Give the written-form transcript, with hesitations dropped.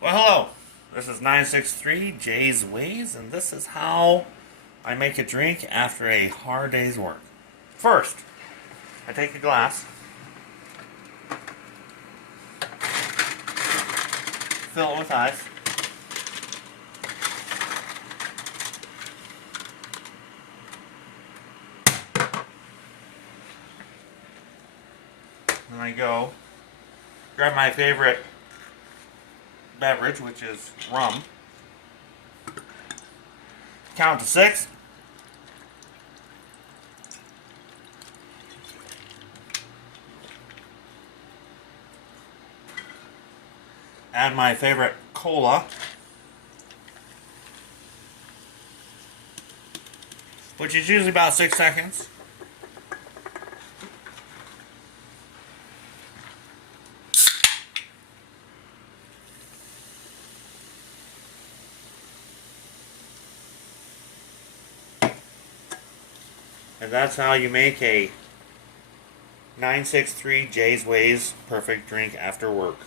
Well, hello. This is 963 Jay's Ways, and this is how I make a drink after a hard day's work. First, I take a glass, fill it with ice, and I go grab my favorite beverage, which is rum, count to 6, add my favorite cola, which is usually about 6 seconds. And that's how you make a 963 Jay's Ways perfect drink after work.